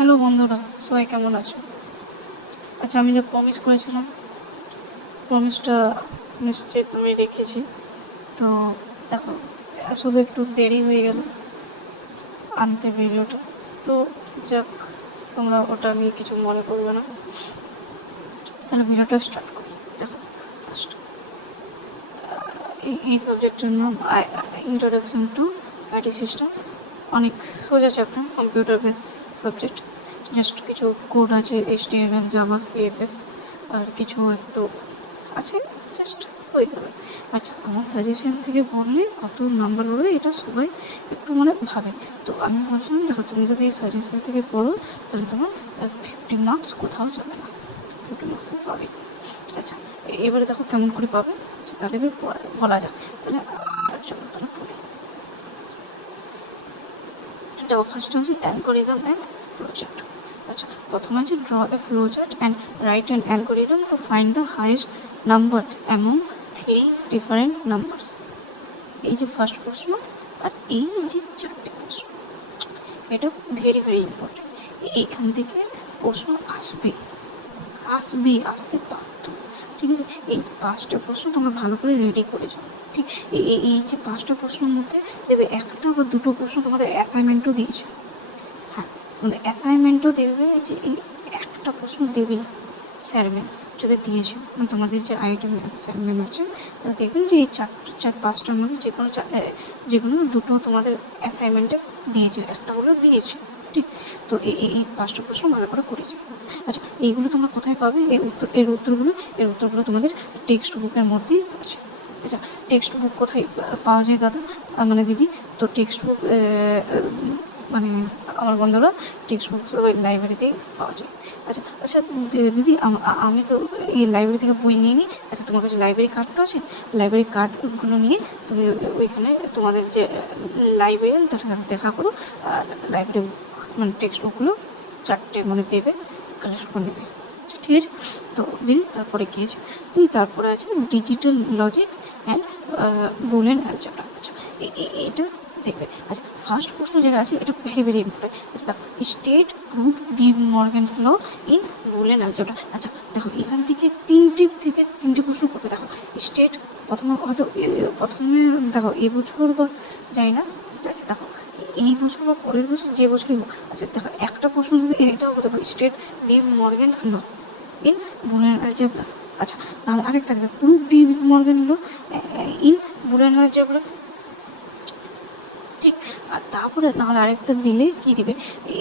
Hello বন্ধুরা, সবাই কেমন আছো? আচ্ছা, আমি যে প্রমিস করেছিলাম, প্রমিসটা নিশ্চয়ই তুমি রেখেছি। তো দেখো, শুধু একটু দেরি হয়ে গেল আনতে ভিডিওটা। তো যাক, তোমরা ওটা নিয়ে কিছু মনে করবে না। তাহলে ভিডিওটা স্টার্ট করি। দেখো, ফার্স্ট এই সাবজেক্টের নাম ইন্ট্রোডাকশন টু আইটি সিস্টেম। অনেক সোজা chapter, computer base subject. Just কিছু কোড আছে, HTML, জাভা, CSS, আর কিছু একটু আছে, জাস্ট হয়ে যাবে। আচ্ছা, আমার সাজেশন থেকে বললে কত নাম্বার হবে এটা সবাই একটু ভাবে। তো আমি ভাবছিলাম, দেখো, তুমি যদি এই সাজেশন থেকে পড়ো তাহলে তোমার 50 মার্কস কোথাও যাবে না, 50 মার্কস পাবে। আচ্ছা, এবারে দেখো কেমন করে পাবে। আচ্ছা, তাহলে এবার বলা যাক। তাহলে চলো তাহলে পড়ি। দেখো, ফার্স্ট হচ্ছে অ্যালগোরিদম অ্যান্ড ফ্লোচার্ট। আচ্ছা, প্রথমে আছে draw A flowchart and write an algorithm to find the highest number among 3 different number. এই যে ফার্স্ট প্রশ্ন আর এই যে চারটে প্রশ্ন, এটা ভেরি ভেরি ইম্পর্টেন্ট। এইখান থেকে প্রশ্ন আসতে বাধ্য। ঠিক আছে, এই 5টা প্রশ্ন তোমরা ভালো করে রেডি করে যাও। ঠিক, এই যে 5টা প্রশ্নের মধ্যে দেবে একটা বা দুটো প্রশ্ন তোমাদের অ্যাসাইনমেন্টও দিয়েছে। হ্যাঁ, তোমাদের অ্যাসাইনমেন্টও দেবে, যে এই একটা প্রশ্ন দেবেই স্যার ম্যাম যদি দিয়েছে, তোমাদের যে আইটি স্যার ম্যাম আছে, তো দেখবেন যে এই 4-5টার মধ্যে যে কোনো দুটো তোমাদের অ্যাসাইনমেন্টে দিয়েছে, একটা হলেও দিয়েছে। ঠিক, তো এই 5টা প্রশ্ন ভালো করে করেছে। আচ্ছা, এইগুলো তোমরা কোথায় পাবে? এর উত্তরগুলো তোমাদের টেক্সট বুকের মধ্যেই আছে। আচ্ছা, টেক্সট বুক কোথায় পাওয়া যায় দাদা, দিদি? তো টেক্সট বুক আমার বন্ধুরা, টেক্সট বুক ওই লাইব্রেরিতেই পাওয়া যায়। আচ্ছা আচ্ছা দিদি, আমি তো এই লাইব্রেরি থেকে বই নিয়ে নিই। আচ্ছা, তোমার কাছে লাইব্রেরি কার্ডটা আছে? লাইব্রেরি কার্ডগুলো নিয়ে তুমি ওইখানে তোমাদের যে লাইব্রেরিয়ান তার সাথে দেখা করো, আর লাইব্রেরি টেক্সট বুকগুলো 4টে দেবে, কালেক্ট করে নেবে। আচ্ছা, ঠিক আছে। তো দিদি, তারপরে কী আছে? তারপরে আছে digital logic and Boolean algebra. আচ্ছা, এটা দেখবে। আচ্ছা, ফার্স্ট প্রশ্ন যেটা আছে এটা ভেরি ভেরি ইম্পর্টেন্ট। আচ্ছা, দেখো, state proof De Morgan's law in Boolean algebra. আচ্ছা, দেখো, এখান থেকে তিনটে প্রশ্ন করবে। দেখো, স্টেট প্রথমে দেখো এবছর বা যাই না। আচ্ছা, দেখো, এই বছর বা পরের বছর, যে বছরই হোক। আচ্ছা, দেখো, একটা প্রশ্ন যদি এটাও হতে পারে, state De Morgan's law in Boolean algebra. আচ্ছা, নাহলে আরেকটা দেবে, proof De Morgan law in Boolean algebra. ঠিক, আর তারপরে নাহলে আরেকটা দিলে কি দিবে,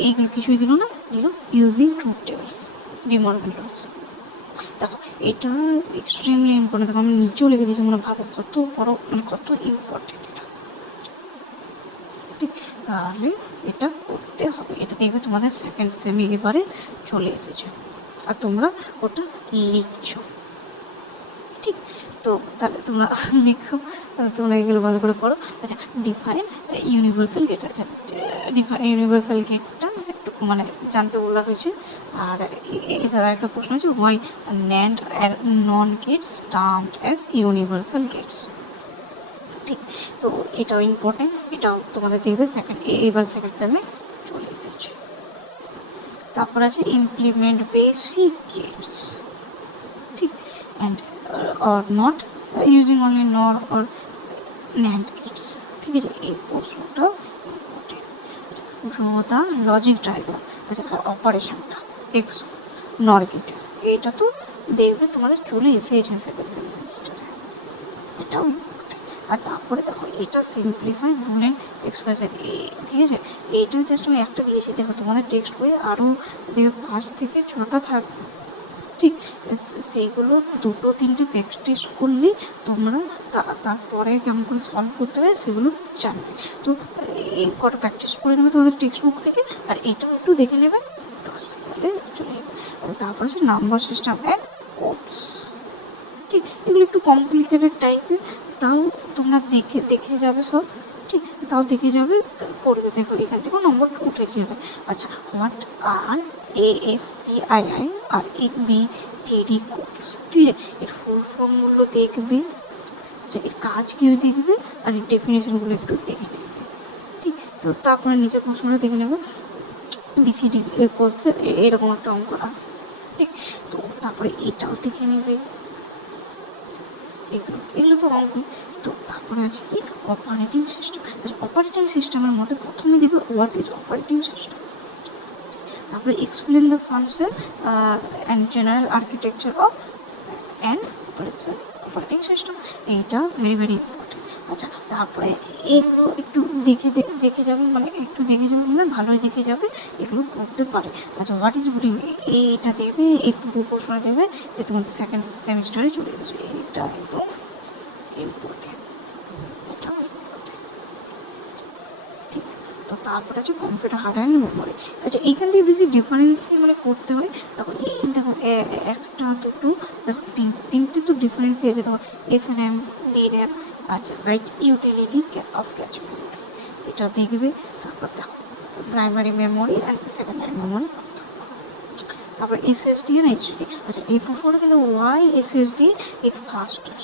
এইগুলো কিছুই দিল না, দিল using truth tables, De Morgan laws. দেখো, এটা এক্সট্রিমলি ইম্পর্টেন্ট। দেখো, আমি নিচেও লিখে দিয়েছি, ভাবো কত বড়, কত ইম্পর্টেন্ট এটা। ঠিক, তাহলে এটা করতে হবে। এটা দেখবে তোমাদের সেকেন্ড সেমি এবারে চলে এসেছে, আর তোমরা ওটা লিখছো। ঠিক, তো তাহলে তোমরা লিখো, তোমরা এগুলো ভালো করে পড়ো। আচ্ছা, ডিফাইন ইউনিভার্সাল গেট। আচ্ছা, ডিফাইন ইউনিভার্সাল গেটটা একটু জানতে বলা হয়েছে। আর এছাড়া একটা প্রশ্ন আছে, why NAND NOR gates termed as universal gates. ঠিক, তো এটাও ইম্পর্টেন্ট, এটাও তোমাদের দেখবে এবার সেকেন্ড সেমে চলে এসেছে। তারপর আছে ইমপ্লিমেন্ট বেসিক গেটস। ঠিক, and or not using only NOR or NAND gets। ঠিক আছে, এই প্রশ্নটাও ইম্পর্টেন্ট। আচ্ছা, ড্র দ্য লজিক ডায়াগ্রাম। আচ্ছা, অপারেশনটা এক্স নর গেট, এটা তো দেখবে তোমাদের চলে এসেছে সেকেন্ড সেমিস্টারে, এটাও ইম্পর্টেন্ট। আর তারপরে দেখো, এটা সিম্পলিফাই বুলিয়ান এক্সপ্রেশন। ঠিক আছে, এইটা জাস্ট আমি একটা দিয়েছি। দেখো, তোমাদের টেক্সট বইয়ে আরও দেখবে 5 থেকে 6টা থাকবে। ঠিক, সেইগুলো 2-3টে প্র্যাকটিস করলে তোমরা তারপরে কেমন করে সলভ করতে হয় সেগুলো জানবে। তো এই কটা প্র্যাকটিস করে নেবে তোমাদের টেক্সট বুক থেকে, আর এটাও একটু দেখে নেবে, বাস, তাহলে চলে যাবে। তারপর আছে নাম্বার সিস্টেম অ্যান্ড কোডস। ঠিক, এগুলো একটু কমপ্লিকেটেড টাইপের, তাও তোমরা দেখে যাবে সব। ঠিক, তাও দেখে যাবে, করবে। দেখো, এখান থেকেও নম্বর উঠে যাবে। আচ্ছা, হোয়াট আর ASCII আর ABCD কোডস। ঠিক আছে, এর ফুল ফর্মগুলো দেখবে। আচ্ছা, এর কাজগুলো দেখবে, আর এর ডেফিনেশনগুলো একটু দেখে নেবে। ঠিক, তো তারপরে নিচের প্রশ্নটা দেখে নেবে। বিসিডি করছে এরকম একটা অঙ্ক আসে, ঠিক। তো তারপরে এটাও দেখে নেবে, এগুলো তো অঙ্ক। তো তারপরে আছে কি অপারেটিং সিস্টেম। আচ্ছা, অপারেটিং সিস্টেমের মধ্যে প্রথমে দেবে হোয়াট ইজ অপারেটিং সিস্টেম, তারপরে explain the function and general architecture of and operating system, এইটা ভেরি ভেরি ইম্পর্টেন্ট। আচ্ছা, তারপরে এগুলো একটু দেখে যাবে, মানে একটু দেখে যাবে মানে ভালোই দেখে যাবে, এগুলো পড়তে পারে। আচ্ছা, হোয়াট ইজ বুটিং, এইটা দেবে, একটু প্রশ্ন দেবে, যে তোমাদের সেকেন্ড সেমিস্টারে চলে গেছে, এটা একদম ইম্পর্টেন্ট, এটা ইম্পর্টেন্ট, ঠিক। তো তারপরে আছে কম্পিউটার হার্ডওয়্যার অ্যান্ড মেমোরি। আচ্ছা, এইখান থেকে বেশি ডিফারেন্স মানে করতে হয়। তখন এই দেখো একটা দুটো দেখো তিনটে তো ডিফারেন্স আছে, দেখো SRAM, DRAM, আচ্ছা right, utility of catch memory, এটা দেখবে। তারপর দেখো primary memory and secondary memory, তারপর SSD আর HDD। আচ্ছা, এই প্রশ্নটা কিন্তু ওয়াই SSD ইজ ফাস্টার,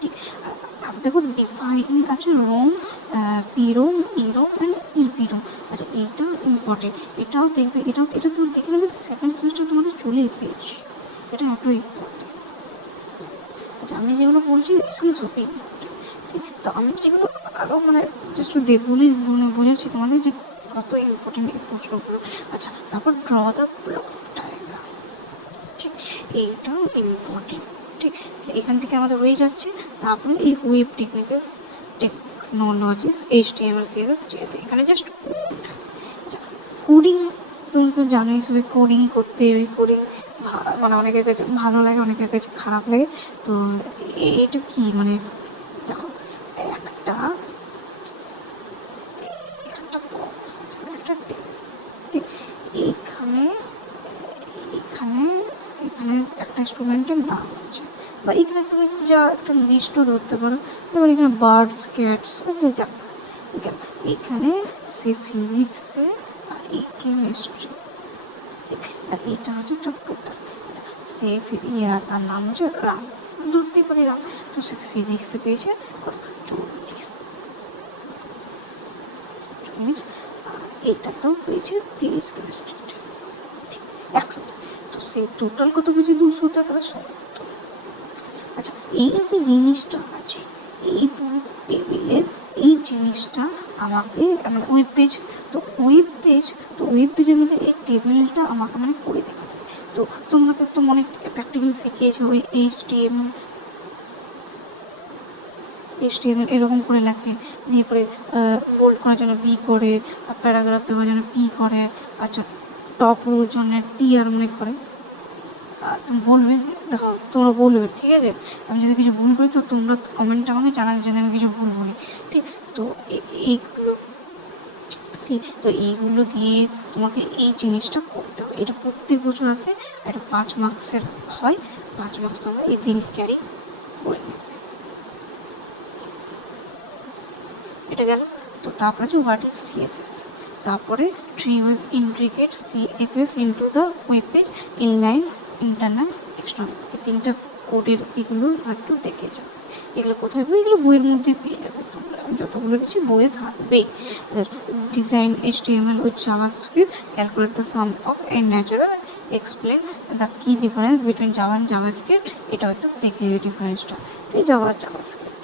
ঠিক। তারপর দেখো ডিফাইন আছে রোম, পিরোম, ইরোম অ্যান্ড ইপিরোম। আচ্ছা, এইটাও ইম্পর্টেন্ট, এটাও দেখবে, এটা তুমি দেখে নেবে, সেকেন্ড সেমিস্টার তোমাদের চলে এসেছে, এটা এত ইম্পর্টেন্ট। আচ্ছা, আমি যেগুলো বলছি এগুলো সবই ইম্পর্টেন্ট, ঠিক। তো আমি যেগুলো আরও মানে জাস্ট বোঝাচ্ছি তোমাদের যে কত ইম্পর্টেন্ট এই প্রশ্নগুলো। আচ্ছা, তারপর ড্র দ্য ব্লক ডায়াগ্রাম, ঠিক, এইটাও ইম্পর্টেন্ট, ঠিক। এখান থেকে আমাদের হয়ে যাচ্ছে। তারপরে এই web technologies, HTML, CSS, JS, এখানে জাস্ট আচ্ছা, কোডিং তুমি তো জানোই, সবাই কোডিং করতে, ওই কোডিং মানে অনেকের কাছে ভালো লাগে, অনেকের কাছে খারাপ লাগে। তো এটা কি মানে দেখো একটা বক্স, একটা এখানে এখানে এখানে একটা স্টুডেন্টের নাম আছে, বা এখানে তুমি যা একটা লিস্টও ধরতে পারো, যেমন এখানে বার্ডস, ক্যাটস, যে যাক, এখানে সে ফিজিক্সে আর এই কেমিস্ট্রি, ঠিক। আর এটা হচ্ছে একটা টোটাল। সে এরা তার নাম হচ্ছে রাম, ধরতেই পারি রাম। তো সে ফিজিক্সে পেয়েছে 40, আর এটাতেও পেয়েছে 30 কেমিস্ট্রিতে, ঠিক, 100। তো সে টোটাল কত পেয়েছে 200, তারপরে 70। আচ্ছা, এই যে জিনিসটা আছে, এই পুরো টেবিলের এই জিনিসটা আমাকে মানে ওয়েব পেজ, তো ওয়েব পেজের মধ্যে এই টেবিলটা আমাকে মানে করে দেখাতে হবে। তো তোমরা তো মনে প্র্যাকটিক্যাল শিখিয়েছো, ওই HTML এরকম করে লেখে, দিয়ে পরে বোল্ড করার জন্য B করে, আর প্যারাগ্রাফ দেওয়ার জন্য P করে, আচ্ছা টপ রোর জন্য TR মনে করে। তুমি বলবে, দেখো তোমরা বলবে, ঠিক আছে, আমি যদি কিছু ভুল করি তো তোমরা কমেন্টে আমাকে জানাবে যদি আমি কিছু ভুল বলি, ঠিক। তো এইগুলো, ঠিক। তো এইগুলো দিয়ে তোমাকে এই জিনিসটা করতে হবে, এটা প্রত্যেক বছর আসে, এটা 5 মার্কসের হয়, 5 মার্কস তোমরা এই দিন ক্যারি করে নেবে, এটা গেল। তো তারপর আছে হোয়াট ইজ CSS, তারপরে three ways integrate CSS into the web page, inline, internal, external, এই তিনটা কোডের এগুলো একটু দেখে যাও। এগুলো কোথায় পেয়ে, এগুলো বইয়ের মধ্যে পেয়ে যাবে তোমরা, আমি যতগুলো কিছু বইয়ে থাকবে। Design HTML with JavaScript, calculate the sum of a natural, explain the key difference between Java and JavaScript, এটাও একটু দেখে নেবে ডিফারেন্সটা, এই জাভা আর জাভাস্ক্রিপ্ট,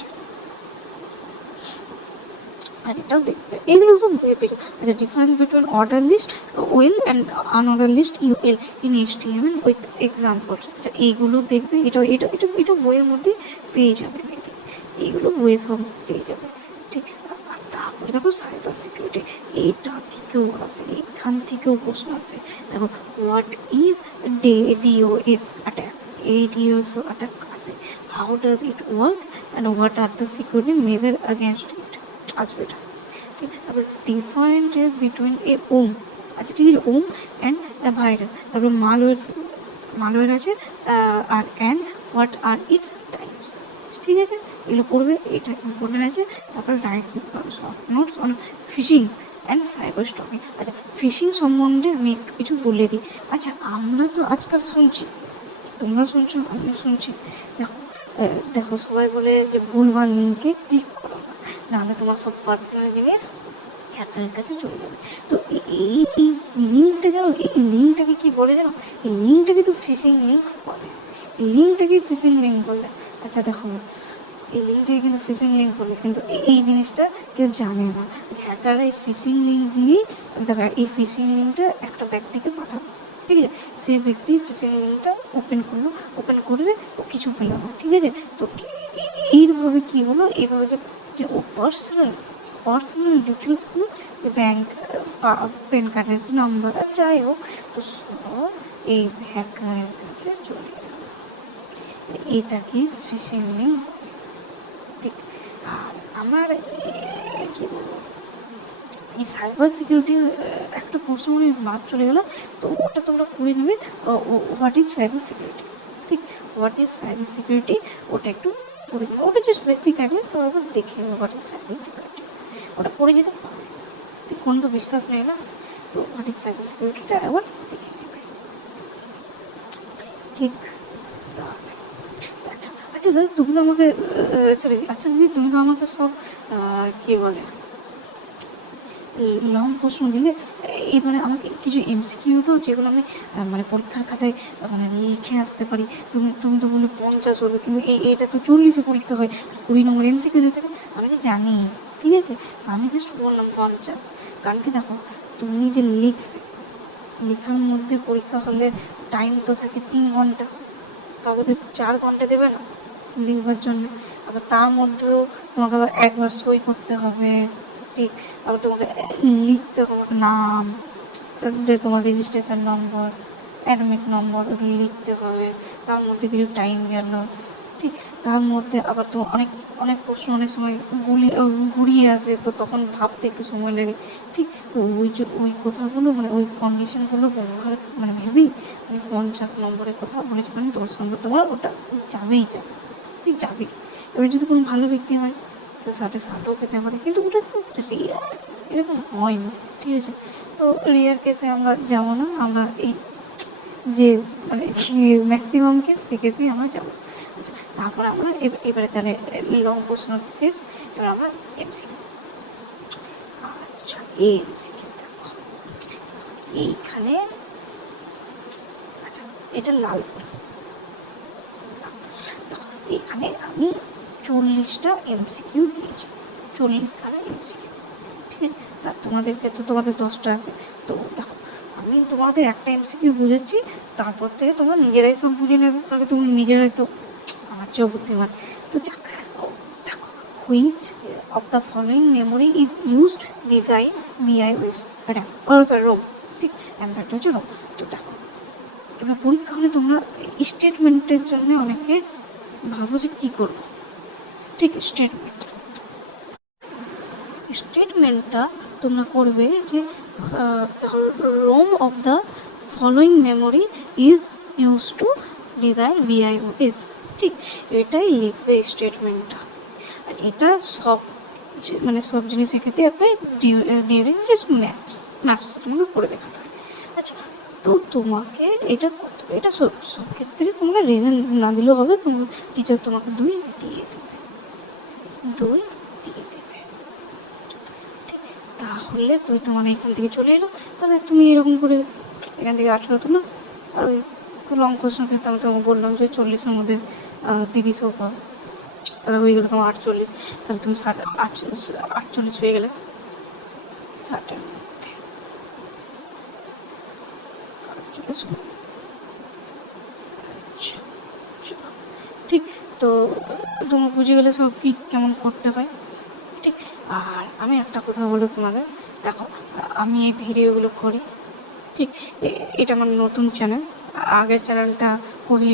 আর এটাও দেখবে, এগুলো সব বইয়ে পেয়ে যাবে। আচ্ছা, difference between order list OL and unorder list UL in HTML with examples, আচ্ছা এইগুলো দেখবে, এটা বইয়ের মধ্যে পেয়ে যাবে, এইগুলো বইয়ে সব পেয়ে যাবে, ঠিক। আর তারপরে দেখো সাইবার সিকিউরিটি, এটা থেকেও আসে, এখান থেকেও প্রশ্ন আসে। দেখো what is DOS attack, DOS attack আসে, how does it work and what are the security measure against it, আসবে এটা, ঠিক। তারপর ডিফারেন্ট বিটুইন এ ওম, আচ্ছা ঠিক আছে, ওম অ্যান্ড দ্য ভাইরাস, তারপর মালওয়্যার আছে, আর and what are its types, ঠিক আছে, এগুলো পড়বে, এটা ইম্পর্টেন্ট আছে। তারপর write notes on phishing and cyber stalking. আচ্ছা, ফিশিং সম্বন্ধে আমি একটু কিছু বলে দিই। আচ্ছা, আমরা তো আজকাল শুনছি, তোমরা শুনছো, আমিও শুনছি, দেখো সবাই বলে যে ভুলভাল লিঙ্কে ক্লিক করো না, নাহলে তোমার সব পার্সোনাল জিনিস হ্যাকারের কাছে চলে যাবে। তো এই লিঙ্কটা জানো, এই লিঙ্কটাকে কি বলে জানো, এই লিঙ্কটাকে তো ফিশিং লিঙ্ক বলে। এই লিঙ্কটাকে ফিশিং লিঙ্ক বলে। আচ্ছা দেখো, এই লিঙ্কটাকে কিন্তু ফিশিং লিঙ্ক বলে, কিন্তু এই জিনিসটা কেউ জানে না যে হ্যাকাররা এই ফিশিং লিঙ্ক দিয়েই, দেখো এই ফিশিং লিঙ্কটা একটা ব্যক্তিকে পাঠাবো, ঠিক আছে, সেই ব্যক্তি ফিশিং লিঙ্কটা ওপেন করলো, ওপেন করলে ও কিছু পেলো না, ঠিক আছে। তো এইভাবে কী হলো, এইভাবে যে পার্সোনাল পার্সোনাল ডিটেলসগুলো, যে ব্যাংক, প্যান কার্ডের নাম্বার, যাই হোক, তো সব এই হ্যাকারের কাছে চলে গেল। এটাকে ফিশিং লিঙ্ক। ঠিক, আর আমার কি বলবো, এই সাইবার সিকিউরিটির একটা প্রশ্ন মানে বাদ চলে গেলো, তো ওটা তোমরা করে নেবে। হোয়াট ইজ সাইবার সিকিউরিটি, ঠিক, হোয়াট ইজ সাইবার সিকিউরিটি, ওটা একটু পড়ে নেবে। ওটা জাস্ট বেসিক আইডিয়া, তো ওটা দেখে নেবে হোয়াট ইজ সাইবার সিকিউরিটি, ওটা পড়ে যেতে পারে, ঠিক, কোনো তো বিশ্বাস নেই না, তো হোয়াট ইজ সাইবার সিকিউরিটিটা একবার দেখে নেবে, ঠিক। তাহলে আচ্ছা আচ্ছা দাদা, তুমি তো আমাকে চলে, আচ্ছা দিদি তুমি তো আমাকে সব কী বলে লং প্রশ্ন দিলে, এবারে আমাকে কিছু এমসিকিউ তো, যেগুলো আমি মানে পরীক্ষার খাতায় মানে লিখে আসতে পারি। তুমি তো বলে 50 হবে, কিন্তু এটা তো 40-এ পরীক্ষা হয়, 20 নম্বর এমসিকিউ দিতে হবে। আমি যে জানি, ঠিক আছে, তো আমি জাস্ট বললাম 50, কারণ কি দেখো, তুমি যে লিখবে, লেখার মধ্যে পরীক্ষা হলে টাইম তো থাকে 3 ঘন্টা, তবে তো 4 ঘন্টা দেবে না লিখবার জন্য। আবার তার মধ্যেও তোমাকে আবার একবার সই করতে হবে, ঠিক, আবার তোমাকে লিখতে হবে নাম, তোমার রেজিস্ট্রেশন নম্বর, অ্যাডমিট নম্বর, ওগুলো লিখতে হবে, তার মধ্যে কিছু টাইম গেল, ঠিক। তার মধ্যে আবার তো অনেক অনেক প্রশ্ন অনেক সময় ঘুরিয়ে আসে, তো তখন ভাবতে একটু সময় লাগে, ঠিক। তো ওই কথাগুলো মানে ওই কন্ডিশনগুলো ব্যবহার মানে ভেবেই আমি 50 নম্বরের কথা বলেছি, মানে 10 নম্বর তোমার ওটা যাবেই যাবে, ঠিক, যাবেই। এবার যদি কোনো ভালো ব্যক্তি হয়, সে 60-ও পেতে পারে, কিন্তু ওটা খুব রেয়ার, এরকম হয় না, ঠিক আছে। তো রেয়ার কেসে আমরা যাবো না, আমরা এই যে মানে ম্যাক্সিমাম কেস, সেক্ষেত্রেই আমরা যাবো। আচ্ছা, তারপর আমরা এবারে তাহলে লং প্রশ্ন শেষ, এবার আমরা এমসিকিউ। আচ্ছা, এই এমসিকিউ দেখো, এইখানে, আচ্ছা এটা লাল, এখানে আমি 40টা এমসিকিউ দিয়েছি, 40খানা এমসিকিউ, ঠিক আছে। তা তোমাদেরকে তো তোমাদের 10টা আছে, তো দেখো আমি তোমাদের একটা এমসিকিউ বুঝেছি, তারপর থেকে তোমরা নিজেরাই সব বুঝে নেবে, তাহলে তুমি নিজেরাই তো আমার চেয়েও বুদ্ধিমান। তো যাক, দেখো, which of the following memory is used design বিআই উইথ র্যাম, রোম, ঠিক, অ্যান্সারটা হচ্ছে রোম। তো দেখো, তোমরা পরীক্ষা হলে তোমরা স্টেটমেন্টের জন্য অনেকে ভাবো যে কী করবো, ঠিক, স্টেটমেন্টটা তোমরা করবে যে ROM of the following memory is use to design BIOS, ঠিক, এটাই লিখবে স্টেটমেন্টটা। আর এটা সব মানে সব জিনিসের ক্ষেত্রে অ্যাপ্লাই ডিউরিং জাস্ট ম্যাথস তোমাকে করে দেখাতে হয়। আচ্ছা, তো তোমাকে এটা করতে হবে, এটা সব ক্ষেত্রে তোমাকে রেভেন না দিলেও হবে, তোমার টিচার তোমাকে 2 দিয়ে দেবে, 2 দিয়ে দেবে, ঠিক। তাহলে তোমার এখান থেকে চলে এলো, তাহলে তুমি এরকম করে এখান থেকে 18 তুলো, আর ওই লং কোশ্চেন থেকে আমি তোমাকে বললাম যে 40-এর মধ্যে 30ও পাও, তাহলে হয়ে গেলো তোমার 48, তাহলে তুমি 48 হয়ে গেলে 60-এর মধ্যে 48। আচ্ছা, ঠিক, তো তোমার বুঝে গেলে সব কি কেমন করতে হয়, ঠিক। আর আমি একটা কথা বলবো তোমাদের, দেখো আমি এই ভিডিওগুলো করি, ঠিক, এটা আমার নতুন চ্যানেল, আগের চ্যানেলটা করি